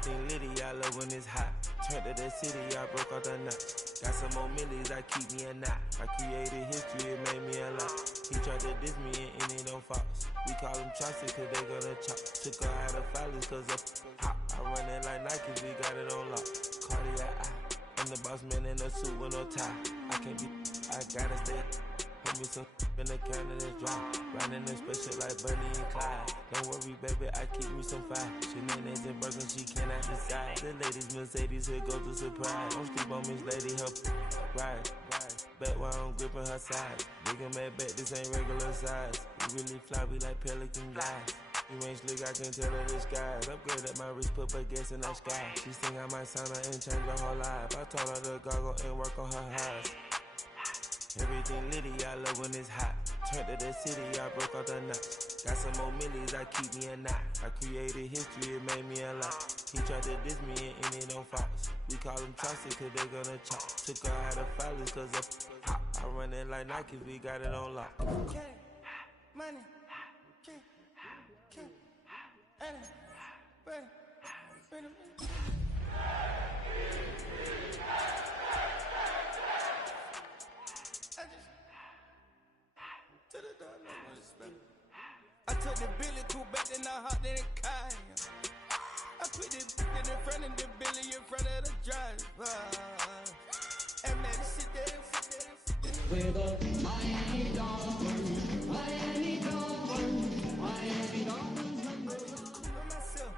Everything litty, I love when it's hot. Turned to the city, I broke out the knots. Got some more millies, that keep me a knot. I created history, it made me a lot. He tried to diss me and it don't false. We call them chopsticks cause they gonna chop. Took her out of filers cause of hot. I run it like Nike, we got it on lock. Cardiac eye. I'm the boss man in a suit with no tie. I can't be, I gotta stay. Put me some in the can of this dry. Riding in special like Bunny and Clyde. Don't worry, baby, I keep me some fire. Shenanigans and burgers, she cannot decide. The ladies Mercedes, here goes the surprise. Don't sleep on Miss Lady, help ride. Bet while I'm gripping her side. Big and mad bet, this ain't regular size. We really fly, we like pelican guys. You ain't slick, I can tell her the skies. Upgrade at my wrist, put baguettes in the sky. She think I might sign her and change her whole life. I told her to goggle and work on her eyes. Everything litty, I love when it's hot. Turned to the city, I broke out the knots. Got some more millies, I keep me a knot. I created history, it made me a lot. He tried to diss me and it don't false. We call them chopsticks cause they gonna chop. Took her out of filers cause of hot. I run it like Nike, we got it on lock. Okay, money, I took the Billy cool back then I hopped in the car. I put the in front of the Billy in front of the driver. And man, sit there. We're the Miami Dolphins, Miami Dolphins, Miami Dolphins. For myself,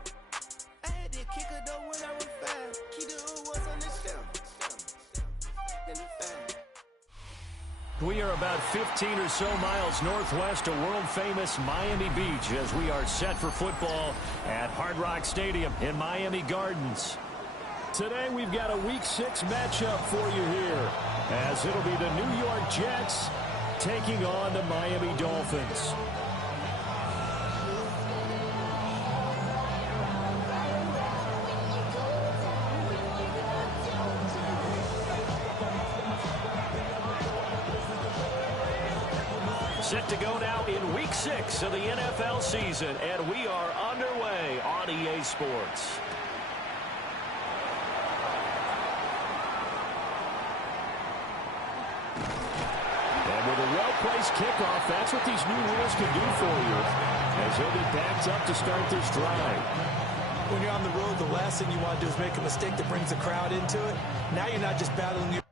I had to kick her though when I was 5. Keep the old ones on the shelf. In the 5. We are about 15 or so miles northwest of world-famous Miami Beach as we are set for football at Hard Rock Stadium in Miami Gardens. Today we've got a Week 6 matchup for you here as it'll be the New York Jets taking on the Miami Dolphins. Set to go now in Week 6 of the NFL season, and we are underway on EA Sports. And with a well-placed kickoff, that's what these new rules can do for you, as he'll be backed up to start this drive. When you're on the road, the last thing you want to do is make a mistake that brings the crowd into it. Now you're not just battling your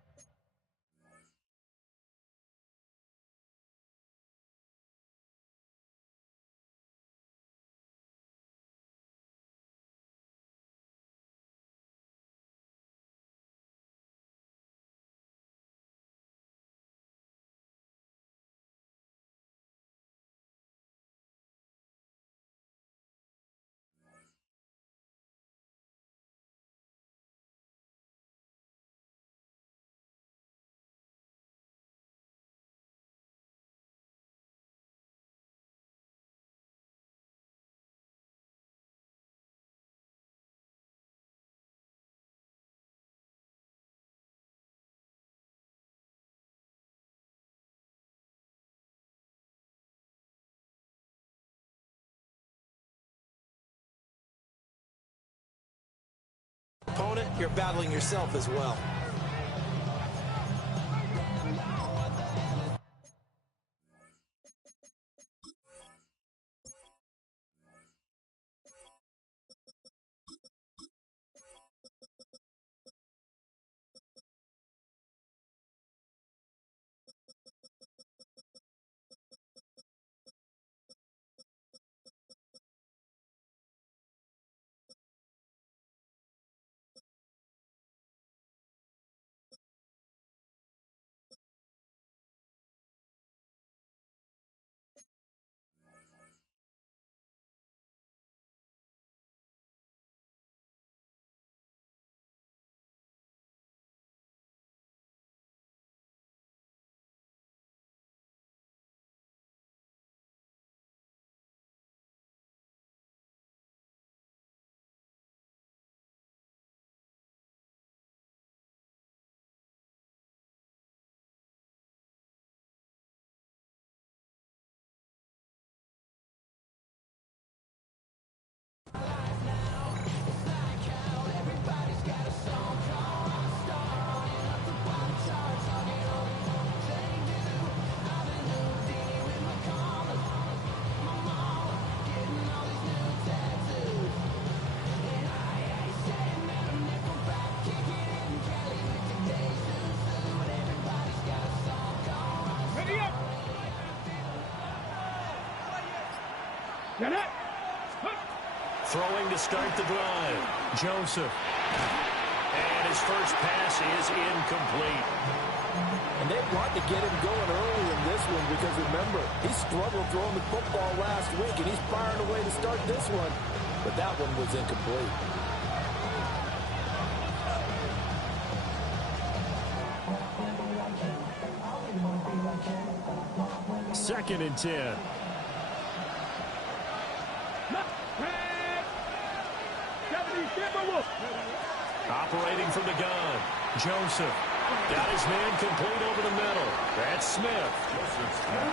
opponent, you're battling yourself as well. Throwing to start the drive. Joseph. And his first pass is incomplete. And they want to get him going early in this one because, remember, he struggled throwing the football last week, and he's firing away to start this one. But that one was incomplete. Second and 10. Operating from the gun. Joseph. Got his man complete over the middle. That's Smith.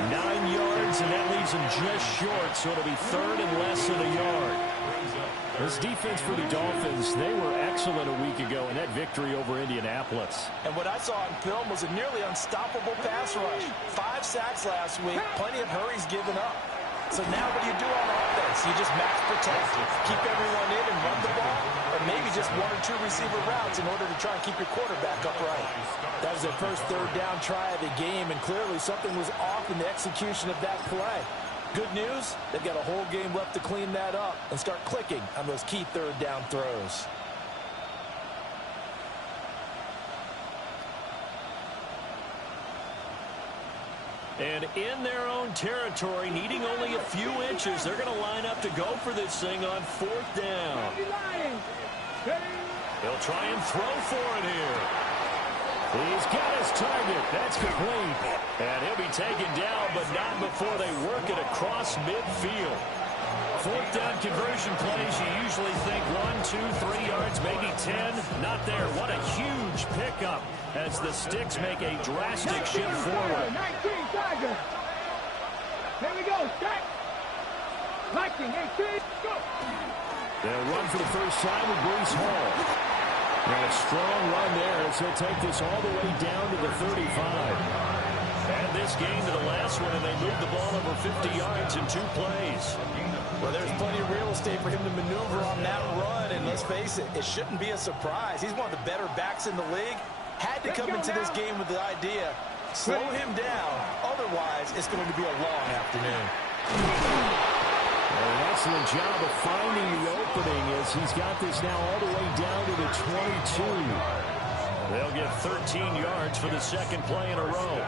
9 yards, and that leaves him just short, so it'll be third and less than a yard. This defense for the Dolphins, they were excellent a week ago in that victory over Indianapolis. And what I saw on film was a nearly unstoppable pass rush. 5 sacks last week, plenty of hurries given up. So now what do you do on offense? You just max protect, keep everyone in and run the ball, or maybe just 1 or 2 receiver routes in order to try and keep your quarterback upright. That was their first third down try of the game, and clearly something was off in the execution of that play. Good news, they've got a whole game left to clean that up and start clicking on those key third down throws. And in their own territory, needing only a few inches, they're going to line up to go for this thing on 4th down. He'll try and throw for it here. He's got his target. That's complete. And he'll be taken down, but not before they work it across midfield. 4th down conversion plays, you usually think 1, 2, 3 yards, maybe 10. Not there. What a huge pickup as the Sticks make a drastic shift forward. 19 Tigers. Here we go. Stack. 19, 18, go. They'll run for the first time with Breece Hall. And a strong run there as he'll take this all the way down to the 35. And this game to the last one, and they moved the ball over 50 yards in 2 plays. Well, there's plenty of real estate for him to maneuver on that run, and let's face it, it shouldn't be a surprise. He's one of the better backs in the league. Had to come into this game with the idea, slow him down, otherwise it's going to be a long afternoon. An excellent job of finding the opening as he's got this now all the way down to the 22. They'll get 13 yards for the second play in a row.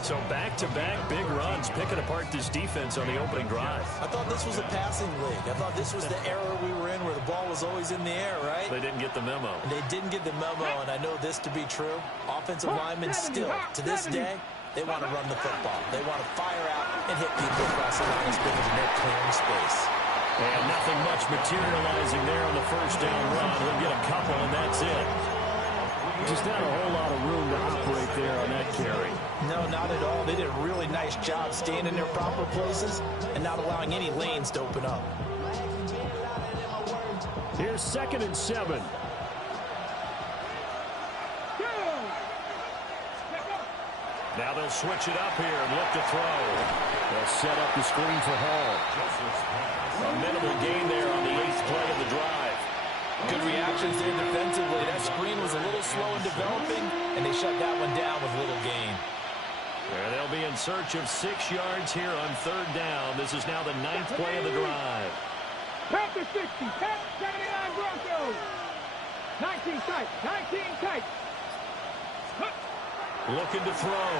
So back-to-back big runs, picking apart this defense on the opening drive. I thought this was a passing league. I thought this was the era we were in where the ball was always in the air, right? They didn't get the memo. And they didn't get the memo, and I know this to be true. Offensive linemen still, to this day, they want to run the football. They want to fire out and hit people across the line of scrimmage, and they're clearing space. And nothing much materializing there on the first down run. He'll get a couple, and that's it. Just not a whole lot of room to operate there on that carry. No, not at all. They did a really nice job staying in their proper places and not allowing any lanes to open up. Here's 2nd and 7. Now they'll switch it up here and look to throw. They'll set up the screen for Hall. A minimal gain there on the 8th play of the drive. Good reactions there defensively. That screen was a little slow in developing, and they shut that one down with little gain. And they'll be in search of 6 yards here on 3rd down. This is now the 9th play of the drive. Panther 60, 79 Broncos. 19 tight, 19 tight. Looking to throw.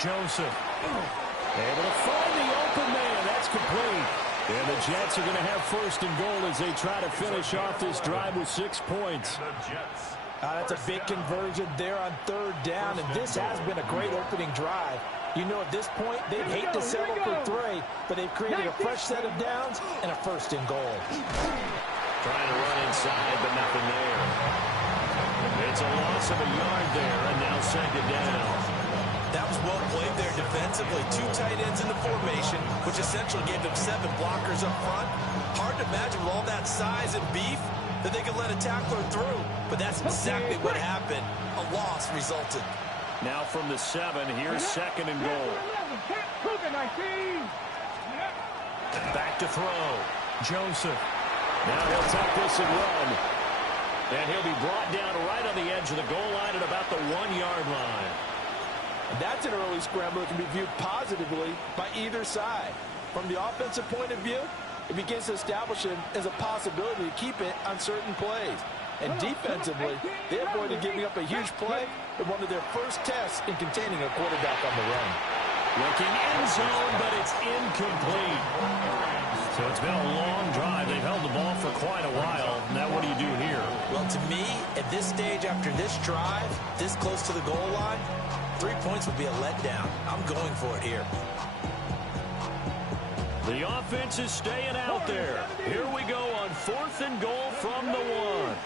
Joseph. Able to find the open man. That's complete. And the Jets are going to have 1st and goal as they try to finish off this drive with 6 points. That's a big conversion there on 3rd down, and this has been a great opening drive. You know, at this point, they'd hate to settle for 3, but they've created a fresh set of downs and a 1st and goal. Trying to run inside, but nothing there. It's a loss of a yard there, and now 2nd down. That was well played there defensively. 2 tight ends in the formation, which essentially gave them 7 blockers up front. Hard to imagine with all that size and beef that they could let a tackler through. But that's exactly what happened. A loss resulted. Now from the 7, here's 2nd and goal. Back to throw. Joseph. Now he'll tuck this and run. And he'll be brought down right on the edge of the goal line at about the 1-yard line. And that's an early scramble that can be viewed positively by either side. From the offensive point of view, it begins to establish him as a possibility to keep it on certain plays. And defensively, they avoided giving up a huge play in one of their first tests in containing a quarterback on the run. Looking end zone, but it's incomplete. So it's been a long drive. They've held the ball for quite a while. Now what do you do here? Well, to me, at this stage after this drive, this close to the goal line, 3 points would be a letdown. I'm going for it here. The offense is staying out there. Here we go on 4th and goal from the 1.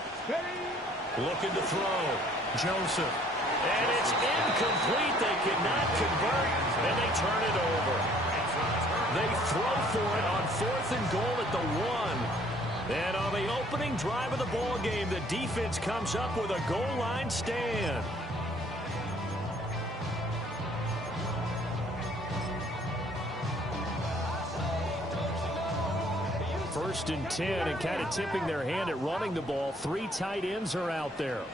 Looking to throw. Joseph. And it's incomplete. They cannot convert, and they turn it over. They throw for it on 4th and goal at the 1. And on the opening drive of the ball game, the defense comes up with a goal line stand. First and 10, and kind of tipping their hand at running the ball. 3 tight ends are out there.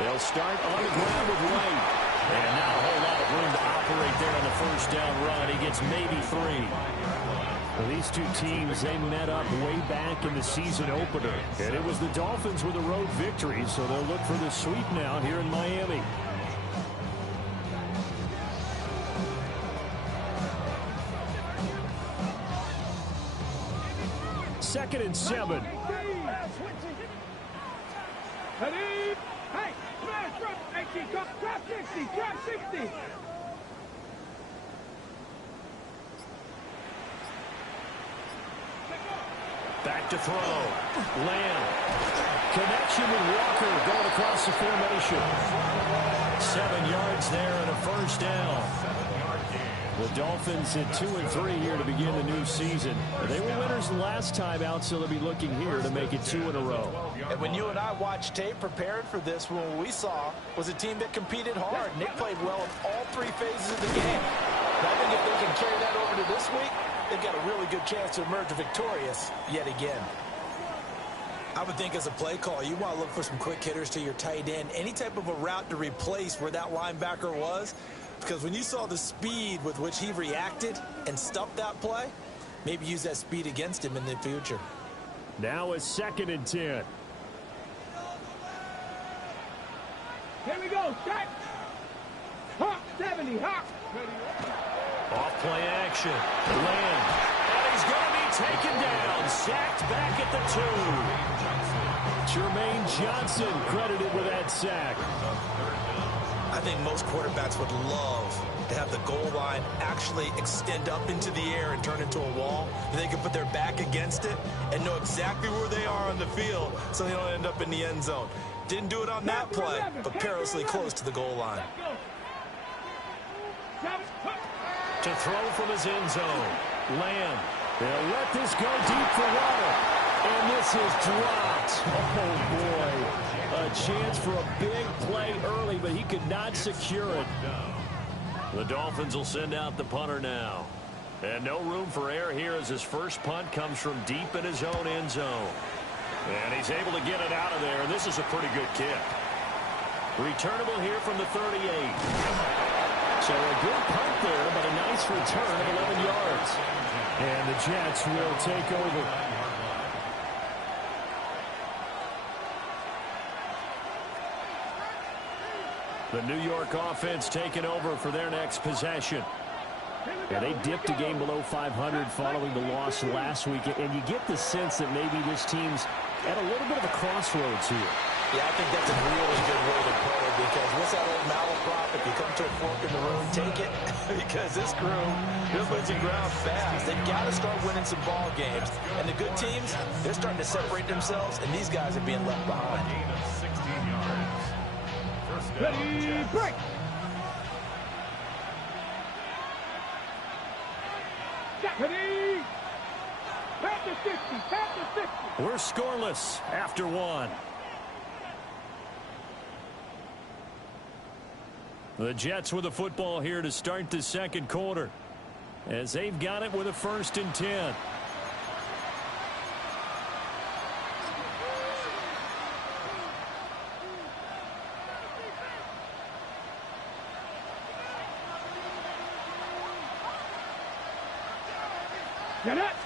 They'll start on the ground with White. And not a whole lot of room to operate there on the first down run. He gets maybe 3. Well, these two teams, they met up way back in the season opener. And it was the Dolphins with a road victory, so they'll look for the sweep now here in Miami. Second and 7. Hey, smash, drop 60, drop 60. Back to throw. Lamb. Connection with Walker going across the formation. 7 yards there and a first down. The Dolphins at 2-3 here to begin the new season. They were winners last time out, so they'll be looking here to make it 2 in a row. And when you and I watched tape prepared for this, what we saw was a team that competed hard. Nick played well in all 3 phases of the game. And I think if they can carry that over to this week, they've got a really good chance to emerge victorious yet again. I would think as a play call, you want to look for some quick hitters to your tight end. Any type of a route to replace where that linebacker was. Because when you saw the speed with which he reacted and stuffed that play, maybe use that speed against him in the future. Now a 2nd and 10. Here we go, strike. Hawk 70, Hawk. Off play action. Lamb. And he's going to be taken down. Sacked back at the 2. Jermaine Johnson credited with that sack. I think most quarterbacks would love to have the goal line actually extend up into the air and turn into a wall. And they can put their back against it and know exactly where they are on the field so they don't end up in the end zone. Didn't do it on that play, but perilously close to the goal line. To throw from his end zone. Lamb. They'll let this go deep for Waddle. And this is dropped. Oh, boy. A chance for a big play early, but he could not secure it. The Dolphins will send out the punter now. And no room for error here as his first punt comes from deep in his own end zone. And he's able to get it out of there, and this is a pretty good kick. Returnable here from the 38. So a good punt there, but a nice return of 11 yards. And the Jets will take over. The New York offense taking over for their next possession. Yeah, they dipped a game below 500 following the loss last week, and you get the sense that maybe this team's at a little bit of a crossroads here. Yeah, I think that's a really good way to put it, because what's that old malaprop? If you come to a fork in the road, take it. Because this crew, they're losing ground fast. They've got to start winning some ball games. And the good teams, they're starting to separate themselves, and these guys are being left behind. Ready, break. Ready. Pat the 60, pat the 60. We're scoreless after 1. The Jets with the football here to start the second quarter, as they've got it with a 1st and 10.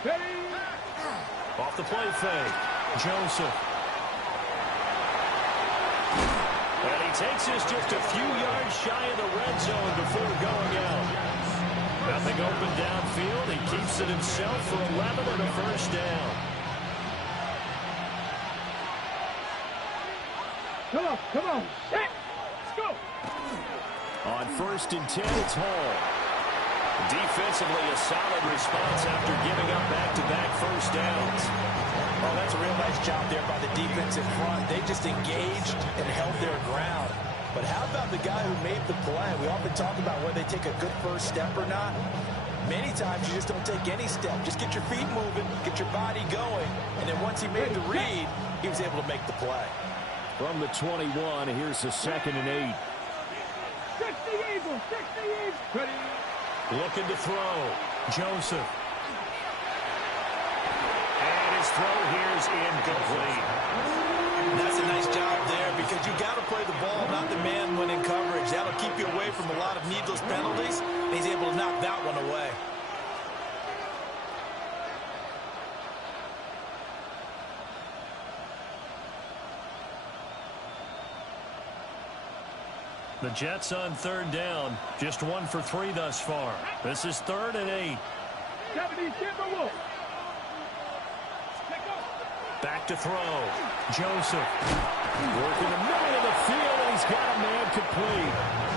Ready. Off the play fake. Joseph. And he takes this just a few yards shy of the red zone before going out. Nothing open downfield. He keeps it himself for 11 and a first down. Come on. Set. Let's go. On 1st and 10, it's Hall. Defensively, a solid response after giving up back-to-back first downs. Oh, that's a real nice job there by the defensive front. They just engaged and held their ground. But how about the guy who made the play? We often talk about whether they take a good first step or not. Many times you just don't take any step. Just get your feet moving, get your body going, and then once he made the read, he was able to make the play. From the 21, here's the 2nd and 8. 60 Eagles. Ready. Looking to throw. Joseph. And his throw here is incomplete. That's a nice job there because you got to play the ball, not the man when in coverage. That'll keep you away from a lot of needless penalties, and he's able to knock that one away. The Jets on 3rd down. Just 1 for 3 thus far. This is 3rd and 8. 70 Timberwolves. Back to throw. Joseph. Working the middle of the field, and he's got a man complete.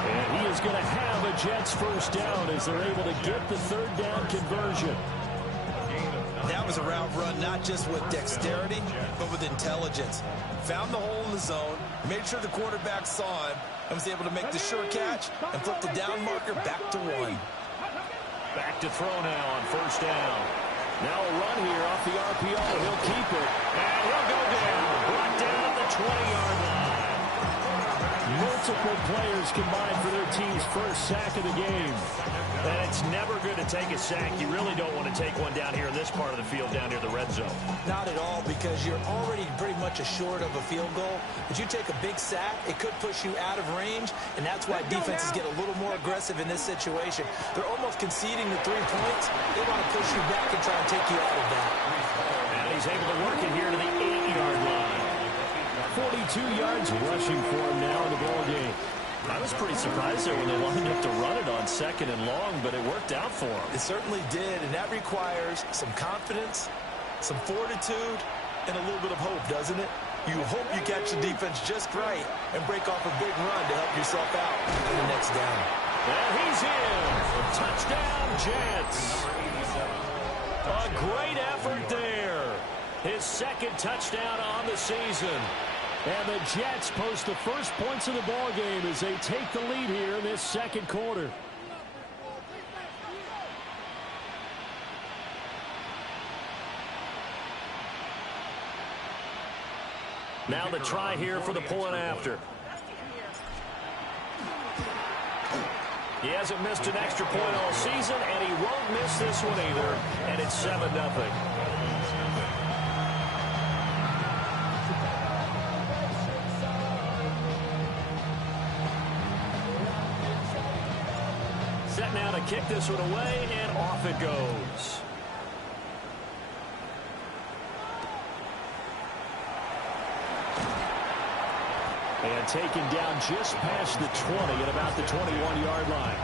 And he is going to have a Jets first down as they're able to get the 3rd down conversion. That was a route run not just with dexterity, but with intelligence. Found the hole in the zone, made sure the quarterback saw him, and was able to make the sure catch and flip the down marker back to 1. Back to throw now on 1st down. Now a run here off the RPO. He'll keep it. And he'll go down. Brought down at the 20-yard line. Multiple players combined for their team's first sack of the game. And it's never good to take a sack. You really don't want to take one down here in this part of the field, down near the red zone. Not at all, because you're already pretty much assured of a field goal. But you take a big sack, it could push you out of range, and that's why defenses get a little more aggressive in this situation. They're almost conceding the 3 points. They want to push you back and try and take you out of that. And he's able to work it here to the 8-yard line. 42 yards rushing for him now in the ball game. I was pretty surprised there when they lined up to run it on 2nd and long, but it worked out for him. It certainly did, and that requires some confidence, some fortitude, and a little bit of hope, doesn't it? You hope you catch the defense just right and break off a big run to help yourself out on the next down. And he's in. Touchdown, Jets. A great effort there. His 2nd touchdown on the season. And the Jets post the first points of the ball game as they take the lead here in this 2nd quarter. Now the try here for the point after. He hasn't missed an extra point all season, and he won't miss this one either. And it's 7-0. Set now to kick this one away, and off it goes. And taken down just past the 20 at about the 21-yard line.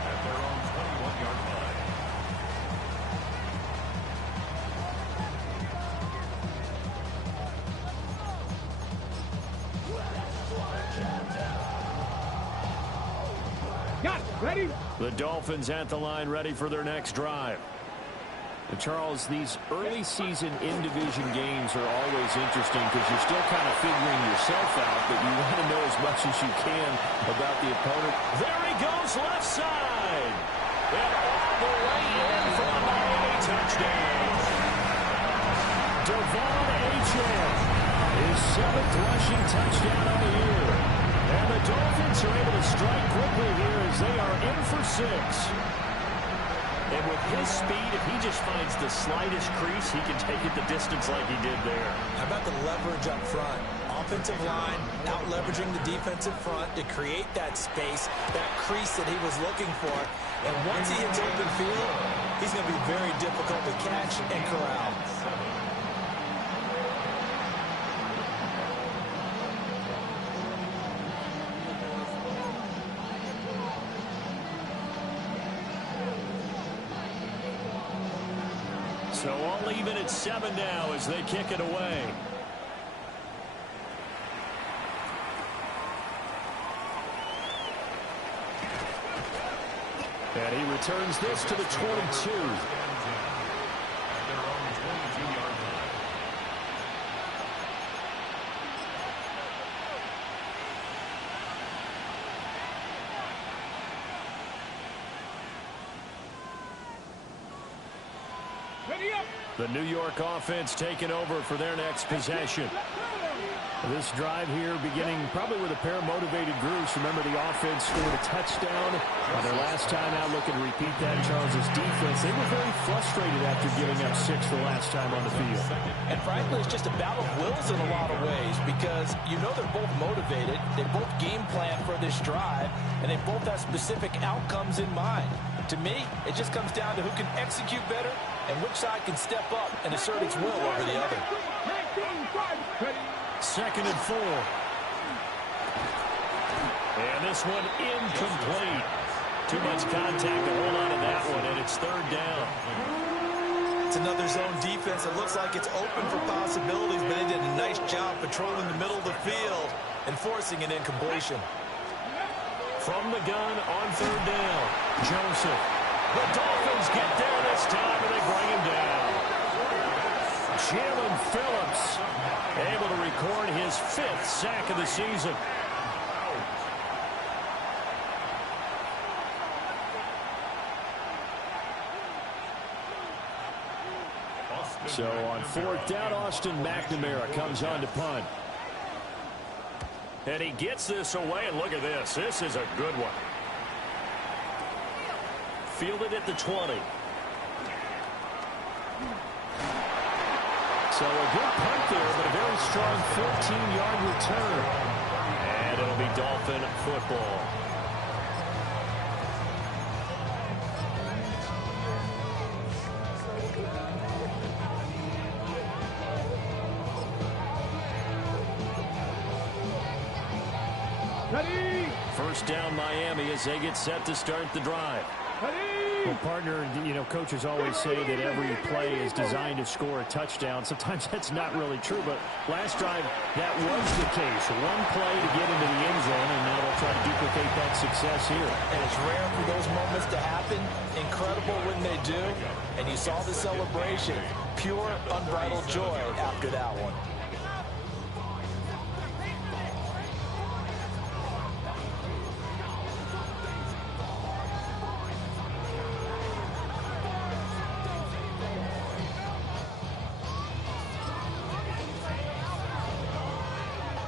Got it. Ready? The Dolphins at the line, ready for their next drive. And Charles, these early season in-division games are always interesting because you're still kind of figuring yourself out, but you want to know as much as you can about the opponent. There he goes, left side. And all the way in for the Miami touchdown. Devon Achane, his 7th rushing touchdown of the year. And the Dolphins are able to strike quickly here as they are in for 6. And with his speed, if he just finds the slightest crease, he can take it the distance like he did there. How about the leverage up front? Offensive line out-leveraging the defensive front to create that space, that crease that he was looking for. And once he hits open field, he's going to be very difficult to catch and corral. So all even at 7 now as they kick it away. And he returns this to the 22. The New York offense taking over for their next possession. This drive here beginning probably with a pair of motivated groups. Remember, the offense scored a touchdown on their last time out. Looking to repeat that. Charles's defense, they were very frustrated after giving up 6 the last time on the field. And frankly, it's just a battle of wills in a lot of ways because you know they're both motivated. They both game plan for this drive, and they both have specific outcomes in mind. To me, it just comes down to who can execute better and which side can step up and assert its will over the other. 2nd and 4. And this one incomplete. Too much contact to hold on to that one, and it's 3rd down. It's another zone defense. It looks like it's open for possibilities, but they did a nice job patrolling the middle of the field and forcing an incompletion. From the gun on 3rd down, Joseph. The Dolphins get there this time, and they bring him down. Jalen Phillips able to record his 5th sack of the season. So on 4th down, Austin McNamara comes on to punt. And he gets this away, and look at this. This is a good one. Fielded at the 20. So a good punt there, but a very strong 14-yard return. And it'll be Dolphin football. Ready? 1st down Miami as they get set to start the drive. Ready? Well, partner, you know, coaches always say that every play is designed to score a touchdown. Sometimes that's not really true, but last drive, that was the case. One play to get into the end zone, and now they'll try to duplicate that success here. And it's rare for those moments to happen. Incredible when they do. And you saw the celebration. Pure, unbridled joy after that one.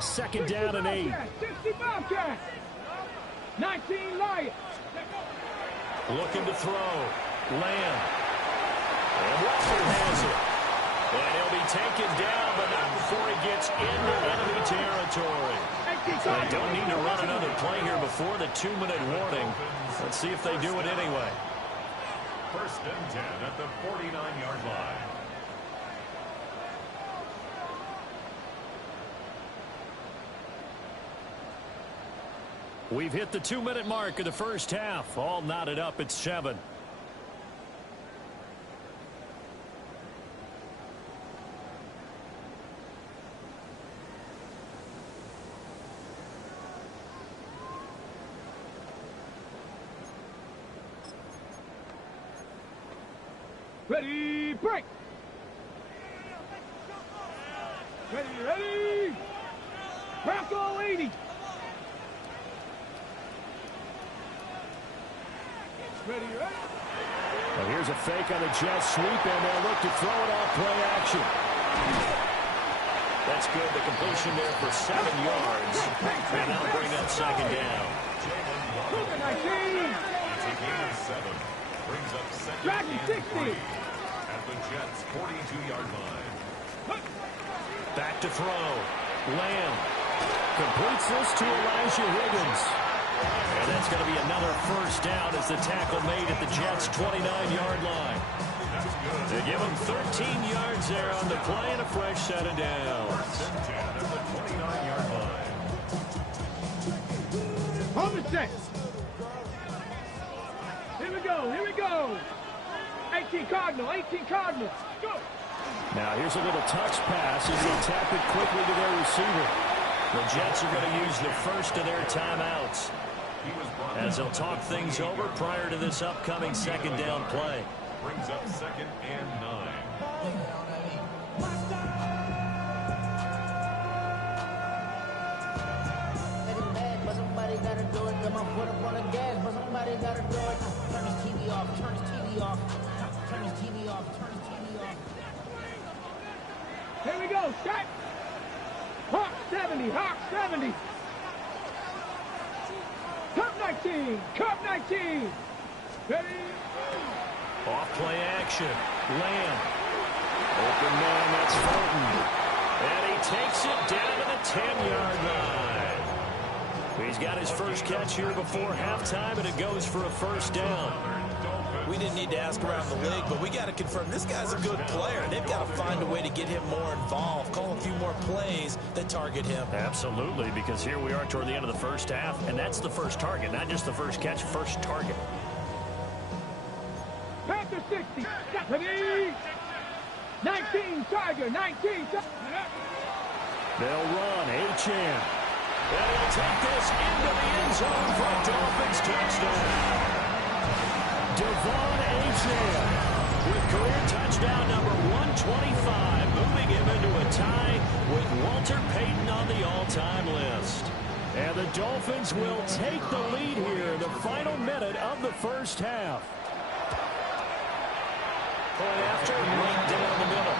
Second down and 8. 60 Bobcats. 19 Lions. Looking to throw. Lamb. And Walker has it. And he'll be taken down, but not before he gets into enemy territory. They don't need to run another play here before the 2-minute warning. Let's see if they do it anyway. 1st and 10 at the 49-yard line. We've hit the 2-minute mark of the first half. All knotted up at 7. Ready, break. Ready. Bronco 80. Ready. Well, here's a fake on a jet sweep, and they'll look to throw it off play action. That's good. The completion there for 7 yards. And that'll bring up 2nd down. 19. Brings up 2nd Track and 60. 3 at the Jets' 42-yard line. Back to throw. Lamb completes this to Elijah Higgins. And that's going to be another first down as the tackle made at the Jets' 29-yard line. They give him 13 yards there on the play and a fresh set of downs. At the 29-yard line. Hold the set. Here we go. Here we go. 18 Cardinal. 18 Cardinal. Go. Now here's a little touch pass as they tap it quickly to their receiver. The Jets are going to use the first of their timeouts as they'll talk things over prior to this upcoming second down play. Brings up 2nd and 9. But somebody gotta do it. Got my foot up on the gas, but somebody gotta do it. Turn his TV off. Turn his TV off. Turn his TV off. Turn his TV off. Here we go. Shot. Hawk 70. Hawk 70. Cup 19. Cup 19. Ready? Off play action. Lamb. Open man, that's Fulton. And he takes it down to the 10-yard line. He's got his first catch here before halftime, and it goes for a first down. We didn't need to ask around the league, but we got to confirm this guy's a good player. They've got to find a way to get him more involved, call a few more plays that target him. Absolutely, because here we are toward the end of the first half, and that's the first target, not just the first catch, first target. Panther 60. Ready? 19. Tiger. 19. They'll run. Achane. And he'll take this into the end zone for a Dolphins touchdown. Devon Achane with career touchdown number 125, moving him into a tie with Walter Payton on the all-time list. And the Dolphins will take the lead here in the final minute of the first half. Point after, right down the middle.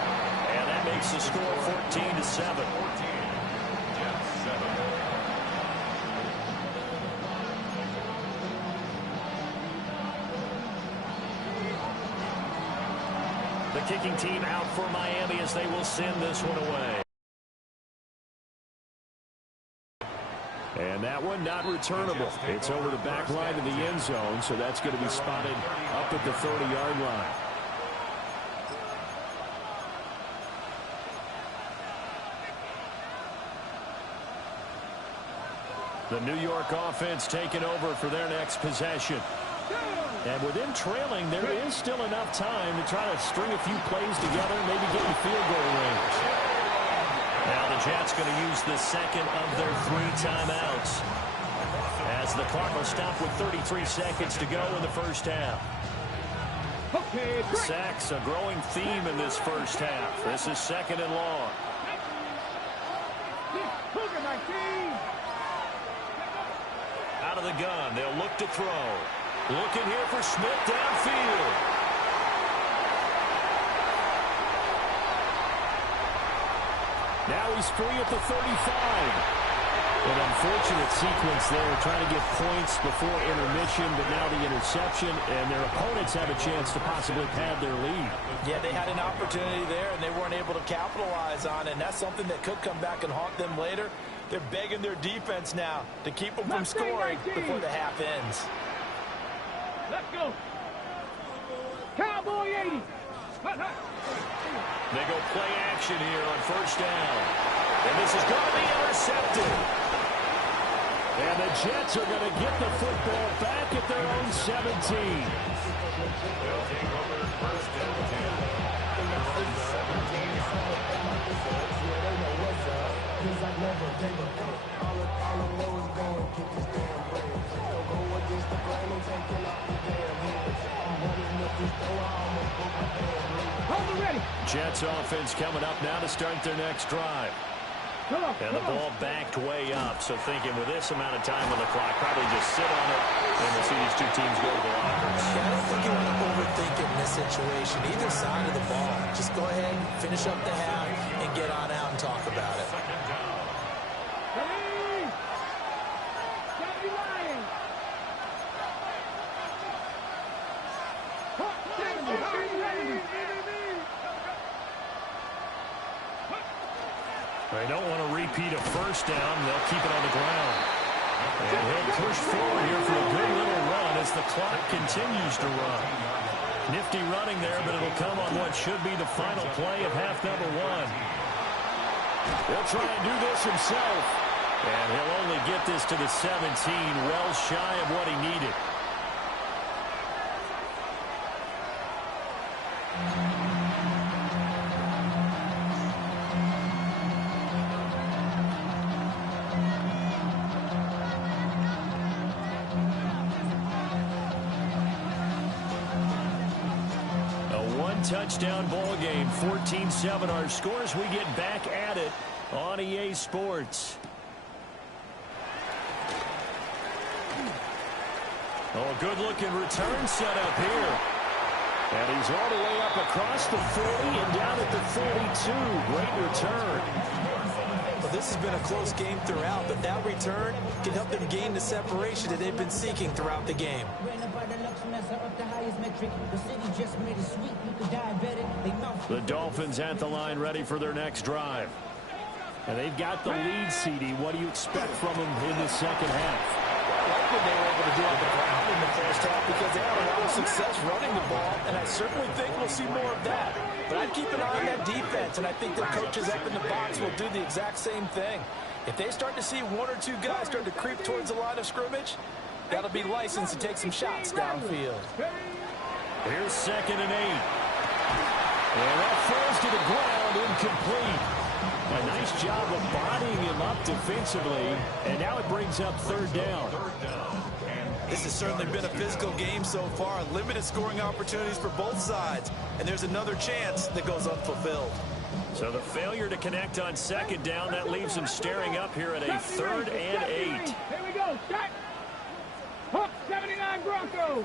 And that makes the score 14-7. 14, Jets 7. The kicking team out for Miami as they will send this one away. And that one not returnable. It's over the back line of the end zone, so that's going to be spotted up at the 30-yard line. The New York offense taking over for their next possession. And with them trailing, there is still enough time to try to string a few plays together and maybe get in field goal range. Now the Jets going to use the second of their 3 timeouts as the clock will stop with 33 seconds to go in the first half. Sacks, a growing theme in this first half. This is 2nd and long. Out of the gun, they'll look to throw. Looking here for Smith downfield. Now he's free at the 35. An unfortunate sequence there, trying to get points before intermission, but now the interception, and their opponents have a chance to possibly pad their lead. Yeah, they had an opportunity there, and they weren't able to capitalize on it, and that's something that could come back and haunt them later. They're begging their defense now to keep them from scoring before the half ends. Let's go. Cowboy 80. They go play action here on first down. And this is going to be intercepted. And the Jets are going to get the football back at their own 17. They'll take over first and 10. Jets offense coming up now to start their next drive. And the ball backed way up, so thinking with this amount of time on the clock, probably just sit on it, and we'll see these two teams go to the lockers. Yeah, I don't think you want to overthink it in this situation, either side of the ball. Just go ahead, finish up the half, and get on out and talk about it. They don't want to repeat a first down. They'll keep it on the ground. And he'll push forward here for a good little run as the clock continues to run. Nifty running there, but it'll come on what should be the final play of half number 1. He'll try and do this himself. And he'll only get this to the 17, well shy of what he needed. Touchdown ball game, 14-7 our scores. We get back at it on EA Sports. Oh, good-looking return set up here. And he's all the way up across the 40 and down at the 42. Great return. Well, this has been a close game throughout, but that return can help them gain the separation that they've been seeking throughout the game. The Dolphins at the line, ready for their next drive. And they've got the lead, CD. What do you expect from them in the second half? I like what they were able to do on the ground in the first half because they had a lot of success running the ball, and I certainly think we'll see more of that. But I'd keep an eye on that defense, and I think their coaches up in the box will do the exact same thing. If they start to see one or two guys start to creep towards the line of scrimmage, that'll be licensed to take some shots downfield. Here's 2nd and 8. And that falls to the ground, incomplete. A nice job of bodying him up defensively, and now it brings up 3rd down. This has certainly been a physical game so far. Limited scoring opportunities for both sides, and there's another chance that goes unfulfilled. So the failure to connect on 2nd down, that leaves him staring up here at a 3rd and 8. Here we go, start. Hook, 79 Broncos.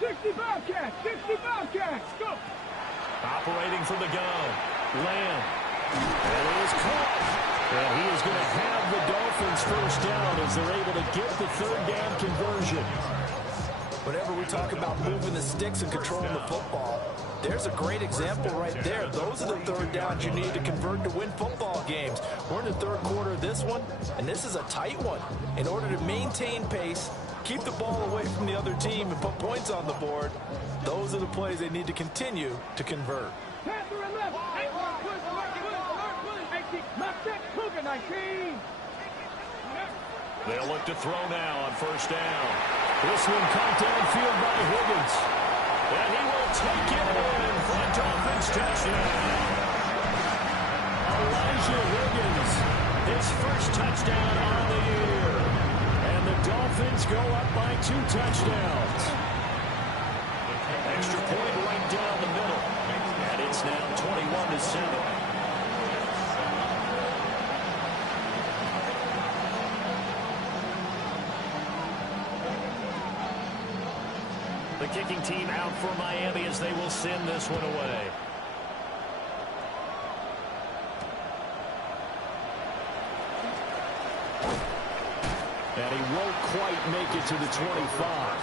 65 cats, 65 cats, go. Operating from the gun, Lamb. And it is caught. And he is going to have the Dolphins first down as they're able to get the 3rd down conversion. Whenever we talk about moving the sticks and controlling the football, there's a great example right there. Those are the 3rd downs you need to convert to win football games. We're in the 3rd quarter of this one, and this is a tight one. In order to maintain pace, keep the ball away from the other team, and put points on the board, those are the plays they need to continue to convert. They'll look to throw now on 1st down. This one caught downfield by Higgins. And he will take it in for a Dolphins touchdown. Elijah Higgins, his first touchdown on the year. And the Dolphins go up by 2 touchdowns. Extra point right down the middle. And it's now 21-7. The kicking team out for Miami as they will send this one away. And he won't quite make it to the 25.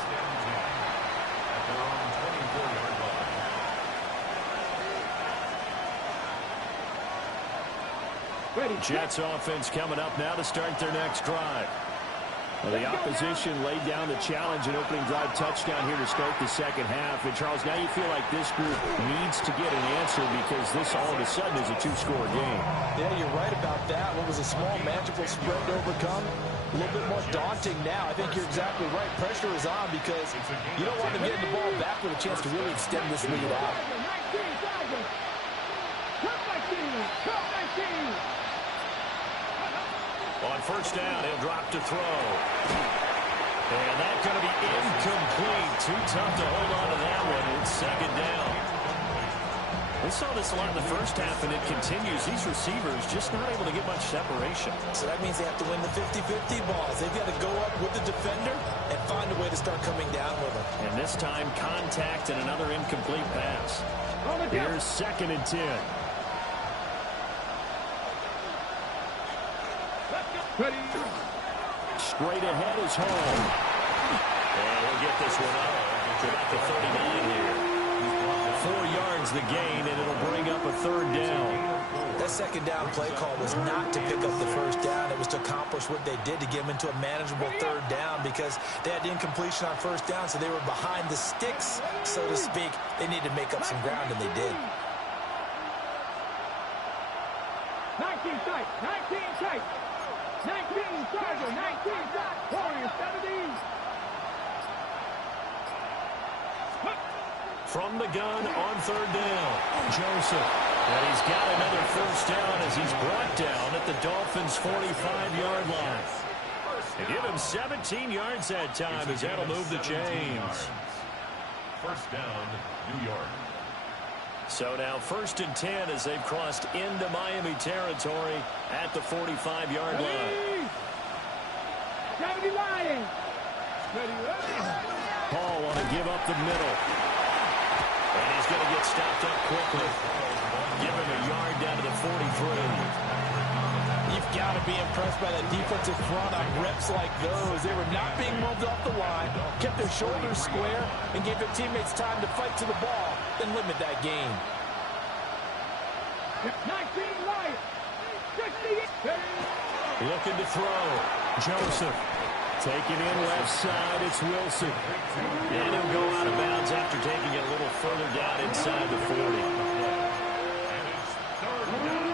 Jets offense coming up now to start their next drive. Well, the opposition laid down the challenge and opening drive touchdown here to start the second half. And, Charles, now you feel like this group needs to get an answer because this all of a sudden is a 2-score game. Yeah, you're right about that. What was a small, magical spread to overcome, a little bit more daunting now. I think you're exactly right. Pressure is on because you don't want them getting the ball back with a chance to really extend this lead out. On 1st down, he'll drop to throw. And that's going to be incomplete. Too tough to hold on to that one. It's 2nd down. We saw this a lot in the first half, and it continues. These receivers just not able to get much separation. So that means they have to win the 50-50 balls. They've got to go up with the defender and find a way to start coming down with them. And this time, contact and another incomplete pass. Here's 2nd and 10. Straight ahead is home. And we'll get this one up to about the 39 here. 4 yards the gain, and it'll bring up a 3rd down. That's second down play call was not to pick up the first down. It was to accomplish what they did to get them into a manageable third down because they had incompletion on first down, so they were behind the sticks, so to speak. They needed to make up some ground, and they did. 19 tight, 19 tight, 19 Charger, 19 tight, Warriors 70. From the gun on third down, Joseph. And he's got another first down as he's brought down at the Dolphins' 45-yard line. They give him 17 yards that time as that'll move the chains. First down, New York. So now 1st and 10 as they've crossed into Miami territory at the 45-yard line. 70 Lions. Paul want to give up the middle. And he's going to get stopped up quickly. Give him a yard down to the 43. You've got to be impressed by that defensive front on reps like those. They were not being moved off the line, kept their shoulders square, and gave their teammates time to fight to the ball and limit that gain. 19 Lions. 60. Looking to throw. Joseph. Take it in left side. It's Wilson. And he'll go out of bounds after taking it a little further down inside the 40. And it's third down.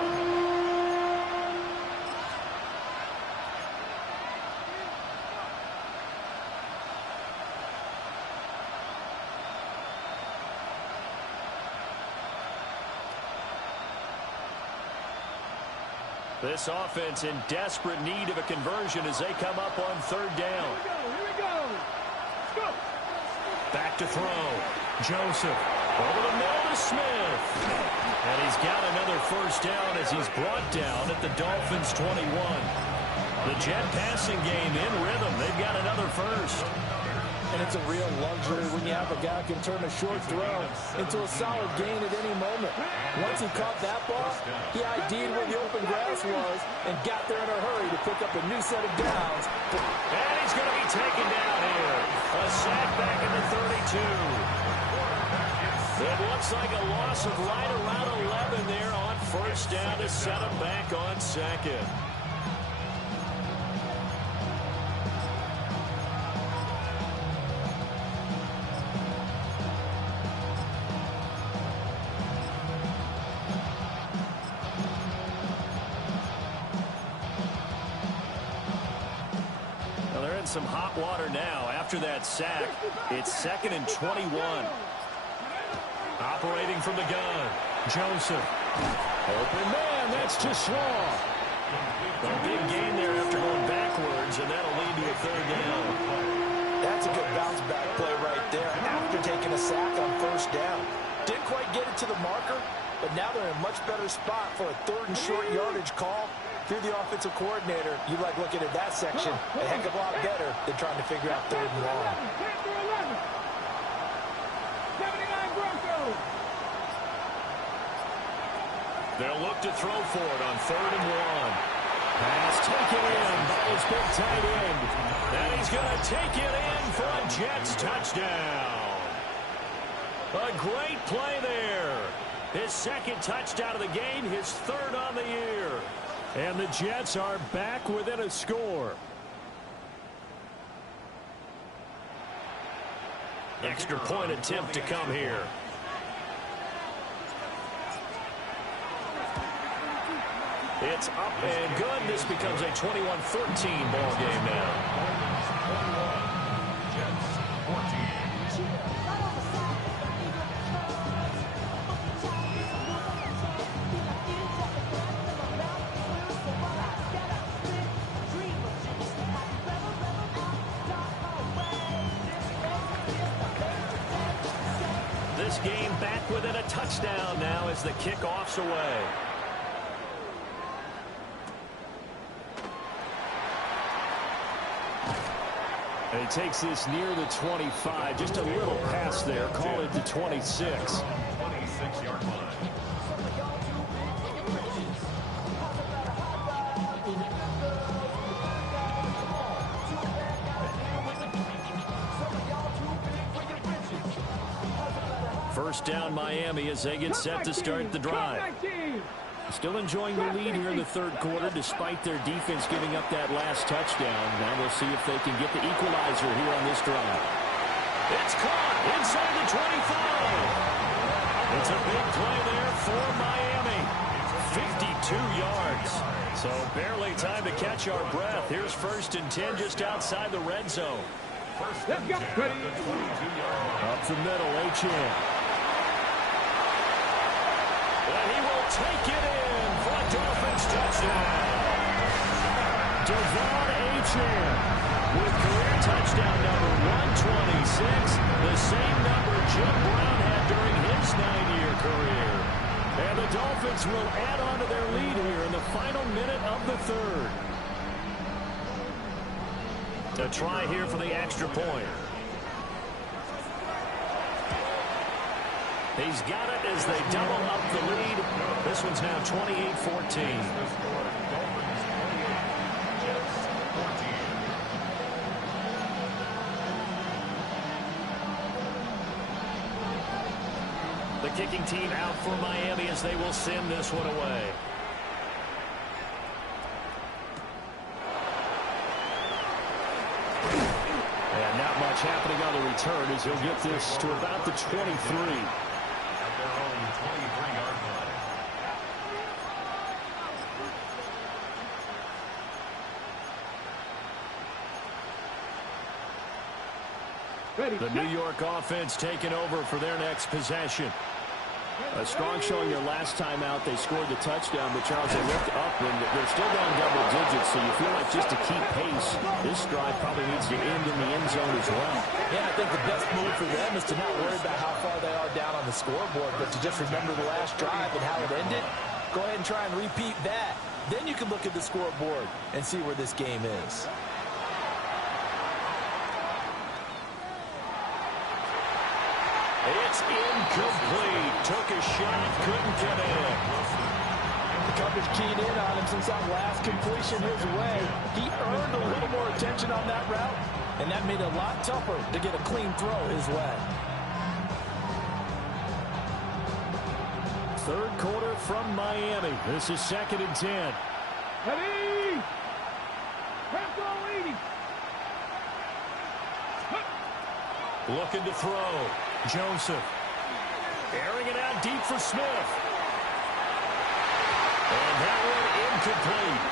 This offense in desperate need of a conversion as they come up on third down. Here we go. Let's go. Back to throw. Joseph over the middle to Smith. And he's got another first down as he's brought down at the Dolphins' 21. The Jet passing game in rhythm. They've got another first. And it's a real luxury when you have a guy who can turn a short throw into a solid gain at any moment. Once he caught that ball, he ID'd where the open grass was and got there in a hurry to pick up a new set of downs. And he's going to be taken down here. A sack back in the 32. It looks like a loss of right around 11 there on first down to set him back on second. Some hot water now after that sack. It's 2nd and 21. Operating from the gun, Joseph. Open man, that's too strong. A big gain there after going backwards, and that'll lead to a third down. That's a good bounce back play right there after taking a sack on first down. Didn't quite get it to the marker, but now they're in a much better spot for a 3rd and short yardage call. Through the offensive coordinator, you like looking at that section a heck of a lot better than trying to figure out 3rd and long. 79 Broncos. They'll look to throw for it on 3rd and 1. Pass taken in by his big tight end. And he's going to take it in for a Jets touchdown. A great play there. His 2nd touchdown of the game, his 3rd on the year. And the Jets are back within a score. Extra point attempt to come here. It's up and good. This becomes a 21-14 ball game now. 21, Jets 14. This game back within a touchdown now as the kickoff's away. And he takes this near the 25. Just a little pass there. Call it the 26. 26-yard line. First down Miami as they get set to start the drive. Still enjoying the lead here in the third quarter despite their defense giving up that last touchdown. Now we'll see if they can get the equalizer here on this drive. It's caught inside the 25. It's a big play there for Miami. 52 yards. So barely time to catch our breath. Here's 1st and 10 just outside the red zone. Let's go. Up the middle, H.M. And he will take it in for a Dolphins touchdown. Devon H.M. with career touchdown number 126, the same number Jim Brown had during his 9-year career. And the Dolphins will add on to their lead here in the final minute of the third. A try here for the extra point. He's got it as they double up the lead. This one's now 28-14. The kicking team out for Miami as they will send this one away. And not much happening on the return as he'll get this to about the 23. At their own 23-yard line. The New York offense taking over for their next possession. A strong showing their last time out. They scored the touchdown, but Charles, they looked up and they're still down double digits, so you feel like just to keep pace, this drive probably needs to end in the end zone as well. Yeah, I think the best move for them is to not worry about how far they are down on the scoreboard, but to just remember the last drive and how it ended. Go ahead and try and repeat that. Then you can look at the scoreboard and see where this game is. It's incomplete. Took a shot, couldn't get in. The coverage keyed in on him since that last completion his way. He earned a little more attention on that route, and that made it a lot tougher to get a clean throw his way. Third quarter from Miami. This is 2nd and 10. Ready? Press all 80. Looking to throw. Joseph. Airing it out deep for Smith. And that one incomplete.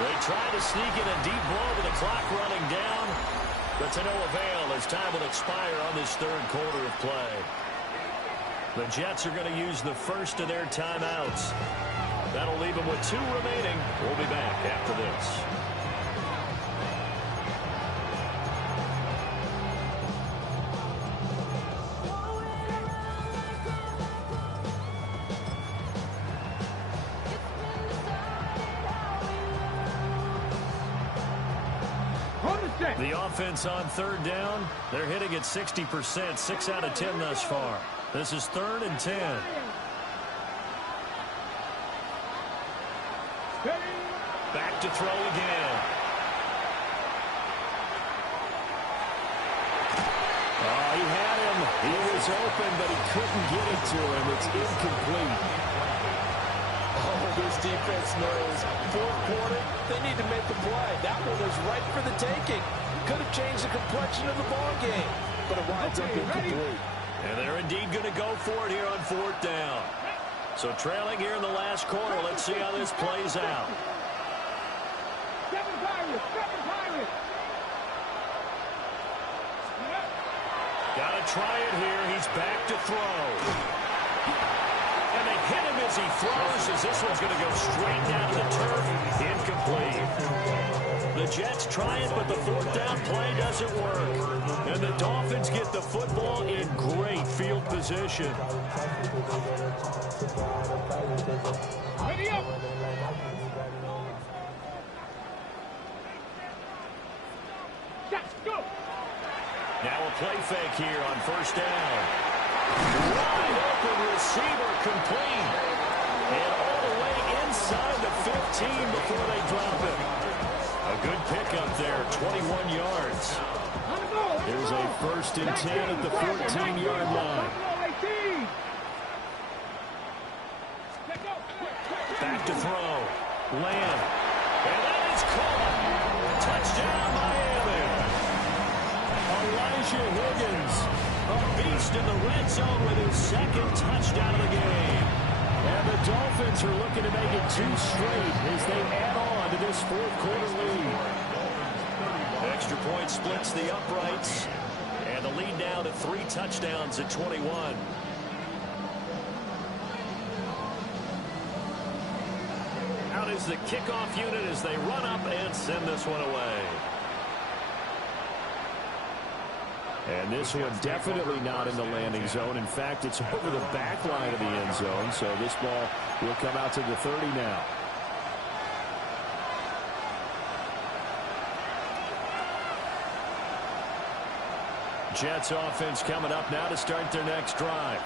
They try to sneak in a deep blow with the clock running down, but to no avail as time will expire on this third quarter of play. The Jets are going to use the first of their timeouts. That'll leave them with 2 remaining. We'll be back after this. The offense on third down, they're hitting at 60%, 6 out of 10 thus far. This is 3rd and 10. Back to throw again. Oh, he had him. He was open, but he couldn't get it to him. It's incomplete. Oh, this defense knows. Fourth quarter, they need to make the play. That one was right for the taking. Could have changed the complexion of the ball game, but it winds up incomplete. And they're indeed going to go for it here on 4th down. So trailing here in the last quarter. Let's see how this plays out. Seven Pirates. Got to try it here. He's back to throw. And they hit him as he throws, as this one's going to go straight down to the turf. Incomplete. The Jets try it, but the 4th down play doesn't work. And the Dolphins get the football in great field position. Ready up. Go. Now a play fake here on 1st down. Wide open receiver complete. And all the way inside the 15 before they drop it. A good pickup there, 21 yards. There's a 1st and 10 at the 14-yard line. Back to throw. Lamb. And that is caught. Touchdown, Miami. Elijah Higgins, a beast in the red zone with his second touchdown of the game. And the Dolphins are looking to make it 2 straight as they add on to this fourth quarter lead. Extra point splits the uprights. And the lead now to 3 touchdowns at 21. Out is the kickoff unit as they run up and send this one away. And this one definitely not in the landing zone. In fact, it's over the back line of the end zone. So this ball will come out to the 30 now. Jets offense coming up now to start their next drive.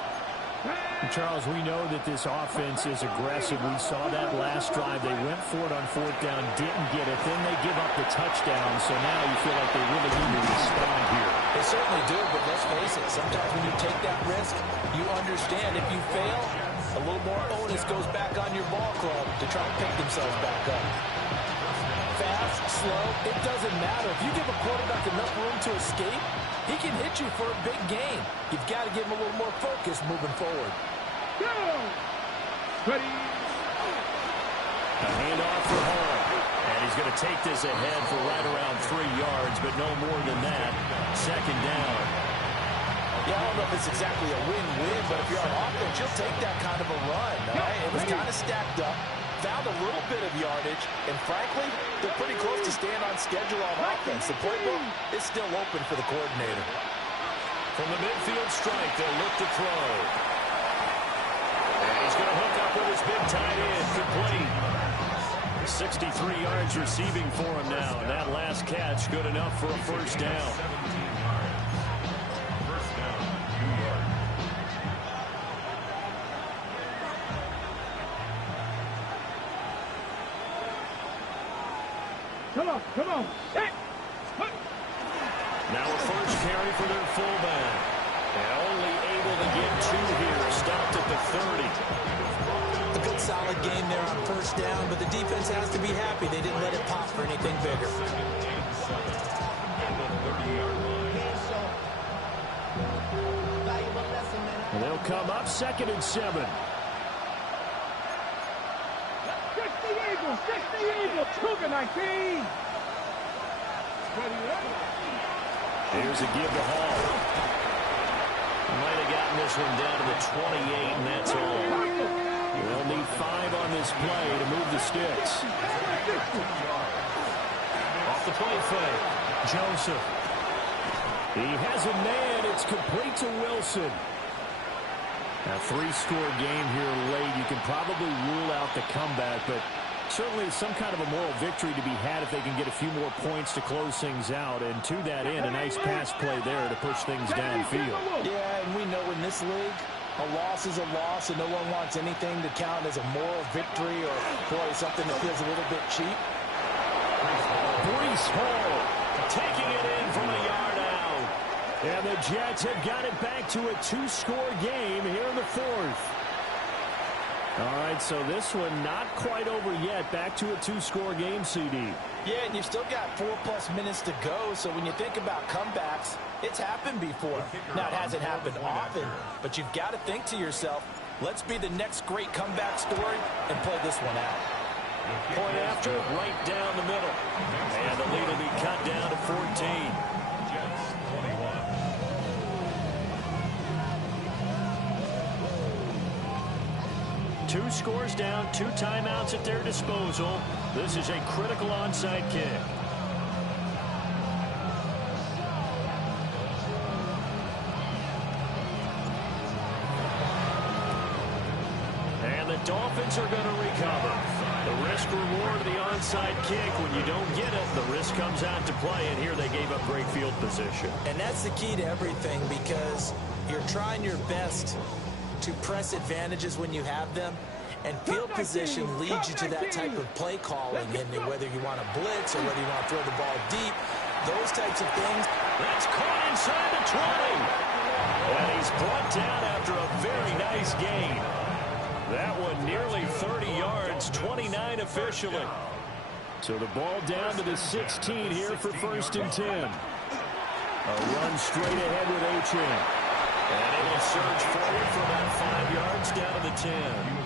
Charles, we know that this offense is aggressive. We saw that last drive. They went for it on 4th down, didn't get it. Then they give up the touchdown. So now you feel like they really need to respond here. They certainly do, but let's face it. Sometimes when you take that risk, you understand if you fail, a little more onus goes back on your ball club to try to pick themselves back up. Fast, slow, it doesn't matter. If you give a quarterback enough room to escape, he can hit you for a big gain. You've got to give him a little more focus moving forward. Go! Ready? A handoff for Hall. And he's going to take this ahead for right around 3 yards, but no more than that. 2nd down. Yeah, I don't know if it's exactly a win-win, but if you're on offense, you'll take that kind of a run. All right? It was kind of stacked up. Found a little bit of yardage, and frankly, they're pretty close to staying on schedule on offense. The playbook is still open for the coordinator. From the midfield strike, they'll look to throw. And he's going to hook up with his big tight end, complete. 63 yards receiving for him now, and that last catch good enough for a 1st down. Come on. Hey. Now a first carry for their fullback. And only able to get 2 here. Stopped at the 30. A good solid game there on 1st down, but the defense has to be happy they didn't let it pop for anything bigger. And they'll come up 2nd and 7. Fix the Eagles. Cougar 19. Here's a give to Hall. Might have gotten this one down to the 28, and that's all. They'll need 5 on this play to move the sticks. Off the play fake. Joseph. He has a man. It's complete to Wilson. A 3-score game here late. You can probably rule out the comeback, but certainly some kind of a moral victory to be had if they can get a few more points to close things out. And to that end, a nice pass play there to push things downfield. Yeah, and we know in this league, a loss is a loss, and no one wants anything to count as a moral victory or, boy, something that feels a little bit cheap. Breece Hall taking it in from a yard out. And the Jets have got it back to a 2-score game here in the 4th. All right, so this one not quite over yet. Back to a 2-score game, CD. Yeah, and you've still got 4+ minutes to go, so when you think about comebacks, it's happened before. Now, it hasn't happened often, but you've got to think to yourself, let's be the next great comeback story and play this one out. Point after, right down the middle. And the lead will be cut down to 14. 2 scores down, 2 timeouts at their disposal. This is a critical onside kick. And the Dolphins are going to recover. The risk-reward of the onside kick, when you don't get it, the risk comes out to play, and here they gave up great field position. And that's the key to everything, because you're trying your best to press advantages when you have them, and field position leads you to that type of play calling, and whether you want to blitz or whether you want to throw the ball deep, those types of things. That's caught inside the 20. And he's brought down after a very nice gain. That one nearly 30 yards, 29 officially. So the ball down to the 16 here for 1st and 10. A run straight ahead with Achane. And able to surge forward for about 5 yards down to the 10.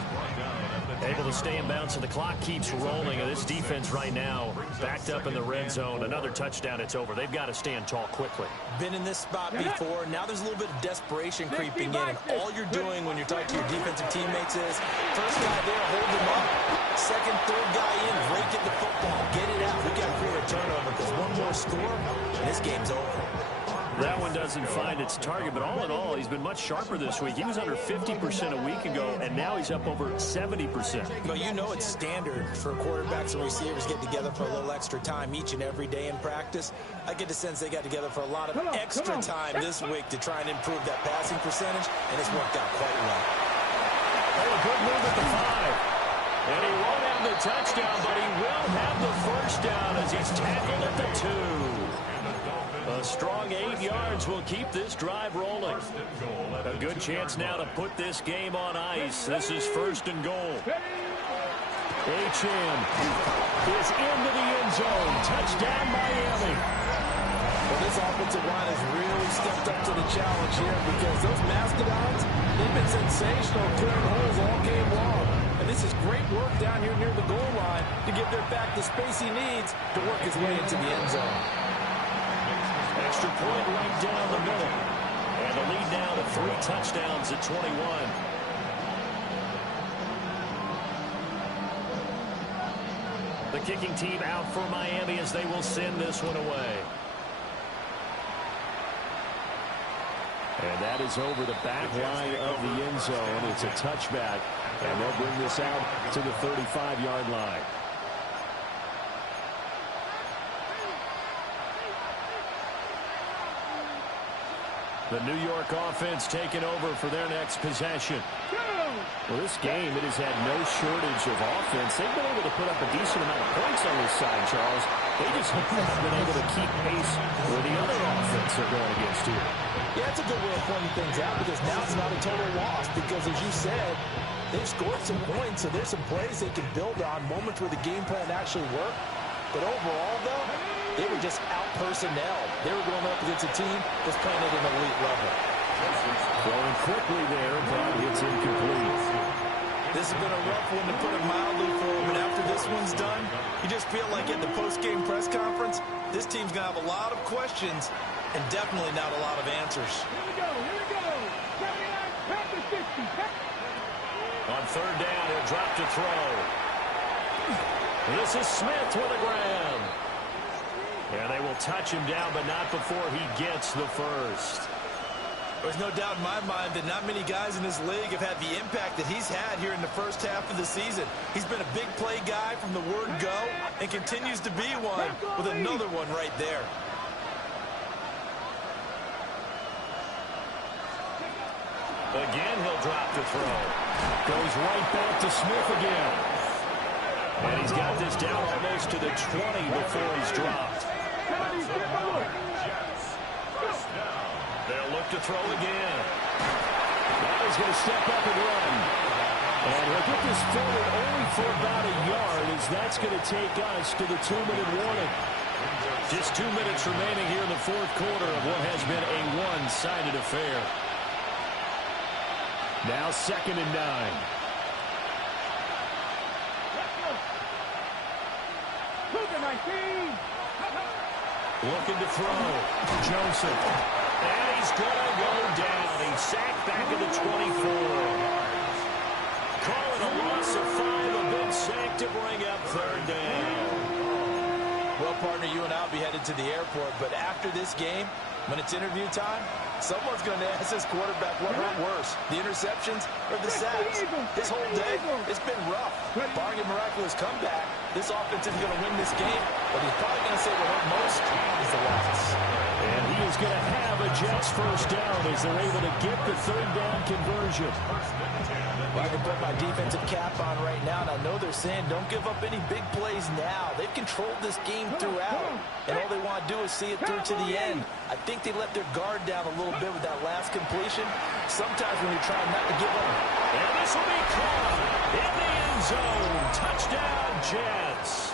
Able to stay in bounds, and the clock keeps rolling. And this defense right now backed up in the red zone. Another touchdown, it's over. They've got to stand tall quickly. Been in this spot before. Now there's a little bit of desperation creeping in. And all you're doing when you're talking to your defensive teammates is, first guy there, hold him up. Second, third guy in, rake at the football. Get it out. We got to create a turnover because one more score, and this game's over. That one doesn't find its target, but all in all, he's been much sharper this week. He was under 50% a week ago, and now he's up over 70%. But you know it's standard for quarterbacks and receivers get together for a little extra time each and every day in practice. I get the sense they got together for a lot of extra time this week to try and improve that passing percentage, and it's worked out quite well. Oh, a good move at the 5. And he won't have the touchdown, but he will have the first down as he's tackled at the 2. A strong 8 yards will keep this drive rolling. A good chance now to put this game on ice. This is 1st and goal. Achane is into the end zone. Touchdown, Miami. Well, this offensive line has really stepped up to the challenge here because those Mastodons, they've been sensational clearing holes all game long. And this is great work down here near the goal line to give their back the space he needs to work his way into the end zone. Extra point right down the middle. And the lead now to 3 touchdowns at 21. The kicking team out for Miami as they will send this one away. And that is over the back line of the end zone. It's a touchback. And they'll bring this out to the 35-yard line. The New York offense taking over for their next possession. Well, this game, it has had no shortage of offense. They've been able to put up a decent amount of points on this side, Charles. They just haven't been able to keep pace with the other offense they're going against here. Yeah, it's a good way of pointing things out because now it's not a total loss because, as you said, they've scored some points, so there's some plays they can build on, moments where the game plan actually worked. But overall, though, they were just out-personnel. They were going up against a team that's playing at an elite level. Throwing quickly there, but it's incomplete. This has been a rough one to put it mildly for them, and after this one's done, you just feel like at the post-game press conference, this team's going to have a lot of questions and definitely not a lot of answers. Here we go. 79, pass to 60. On 3rd down, he'll drop to throw. This is Smith with a grab. And they will touch him down, but not before he gets the first. There's no doubt in my mind that not many guys in this league have had the impact that he's had here in the first half of the season. He's been a big play guy from the word go and continues to be one with another one right there. Again, he'll drop to throw. Goes right back to Smith again. And he's got this down almost to the 20 before he's dropped. They'll look to throw again. Now he's going to step up and run. And he'll get this forward only for about a yard, as that's going to take us to the 2-minute warning. Just 2 minutes remaining here in the 4th quarter of what has been a one-sided affair. Now 2nd and 9. Looking to throw. Joseph. And he's going to go down. He's sacked back at the 24. Calling a loss of 5. A big sack to bring up 3rd down. Well, partner, you and I will be headed to the airport, but after this game, when it's interview time, someone's going to ask this quarterback what hurt worse, the interceptions or the sacks. This whole day, it's been rough. Barring a miraculous comeback, this offense is going to win this game, but he's probably going to say what hurt most is the loss. And he is going to have a Jets first down as they're able to get the 3rd down conversion. Well, I can put my defensive cap on right now, and I know they're saying don't give up any big plays now. They've controlled this game throughout, and all they want to do is see it through to the end. I think they let their guard down a little bit with that last completion. Sometimes when you're trying not to give up. And this will be caught in the end zone. Touchdown, Jets.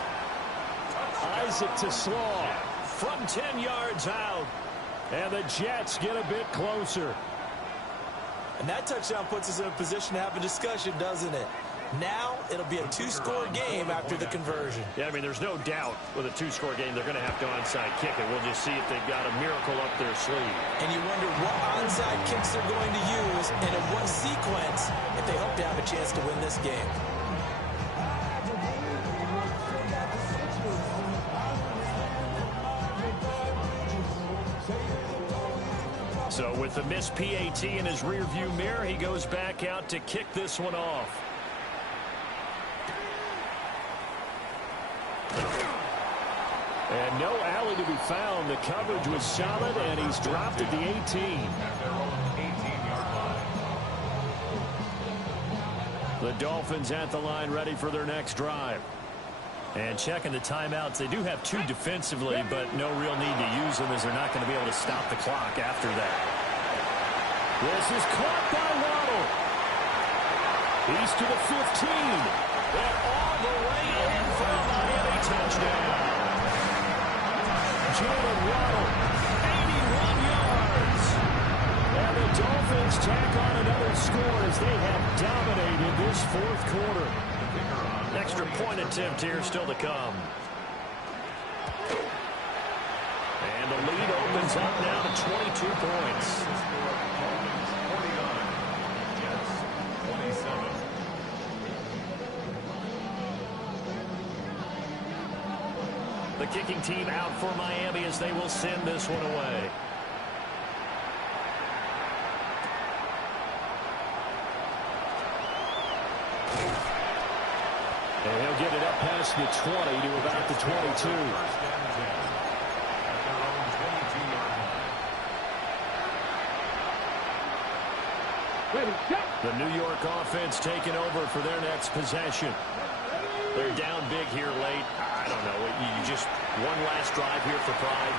Isaac to Slaw from 10 yards out. And the Jets get a bit closer. And that touchdown puts us in a position to have a discussion, doesn't it? Now it'll be a two-score game after the conversion. Yeah, I mean, there's no doubt with a two-score game they're going to have to onside kick it. We'll just see if they've got a miracle up their sleeve. And you wonder what onside kicks they're going to use and in what sequence if they hope to have a chance to win this game. So with the missed PAT in his rearview mirror, he goes back out to kick this one off. And no alley to be found. The coverage was solid, and he's dropped at the 18. At their own 18-yard line. The Dolphins at the line, ready for their next drive. And checking the timeouts, they do have two defensively, but no real need to use them as they're not going to be able to stop the clock after that. This is caught by Waddle. He's to the 15. And all the way in for a Miami touchdown. Jalen Waddle, 81 yards. And the Dolphins tack on another score as they have dominated this fourth quarter. Extra point attempt here still to come. And the lead opens up now to 22 points. 49. Jets, 27. The kicking team out for Miami as they will send this one away. And he'll get it up past the 20 to about the 22. First down 10. At their own 22-yard line. The New York offense taking over for their next possession. They're down big here late. I don't know. You just one last drive here for pride.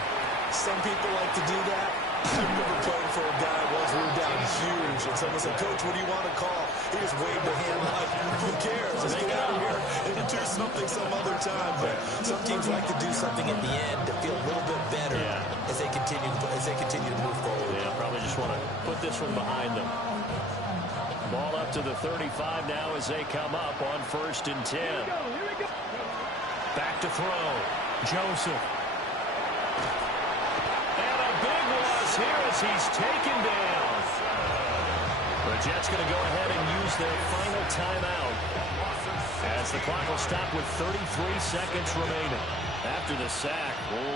Some people like to do that. I remember playing for a guy once we were down huge, and someone said, "Coach, what do you want to call?" He just waved a hand like, "Who cares? Let's get out of here and do something some other time." But some teams like to do something at the end to feel a little bit better as they continue to move forward. Yeah, probably just want to put this one behind them. Ball up to the 35 now as they come up on 1st and 10. Back to throw. Joseph. And a big loss here as he's taken down. The Jets going to go ahead and use their final timeout as the clock will stop with 33 seconds remaining. After the sack,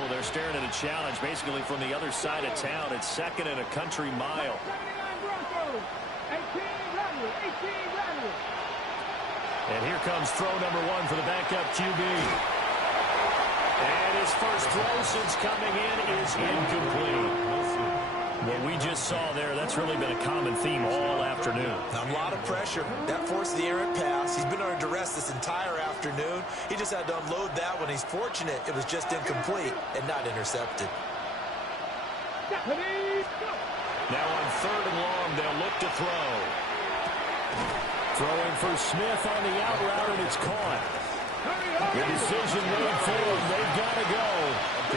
they're staring at a challenge basically from the other side of town. It's 2nd and a country mile. And here comes throw number 1 for the backup QB. And his first throw since coming in is incomplete. What we just saw there, that's really been a common theme all afternoon. A lot of pressure. That forced the errant pass. He's been under duress this entire afternoon. He just had to unload that one. He's fortunate it was just incomplete and not intercepted. Now on 3rd and long, they'll look to throw. Throwing for Smith on the out route, and it's caught. The decision made for them. They've got to go.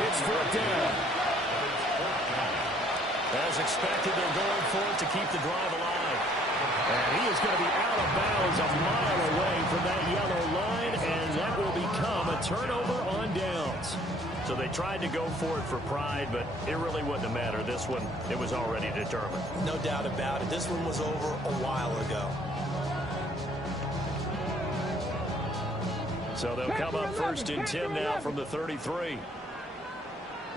It's 4th down. As expected, they're going for it to keep the drive alive. And he is going to be out of bounds a mile away from that yellow line, and that will become a turnover on downs. So they tried to go for it for pride, but it really wouldn't have mattered. This one, it was already determined. No doubt about it. This one was over a while ago. So they'll come up 1st and 10 now from the 33.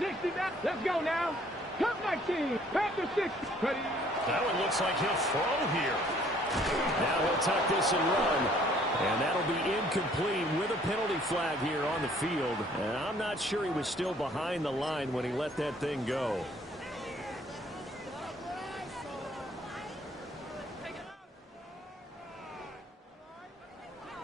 60 back. Let's go now. Come 19. Panther 60. Ready. That one looks like he'll throw here. Now he'll tuck this and run. And that'll be incomplete with a penalty flag here on the field. And I'm not sure he was still behind the line when he let that thing go.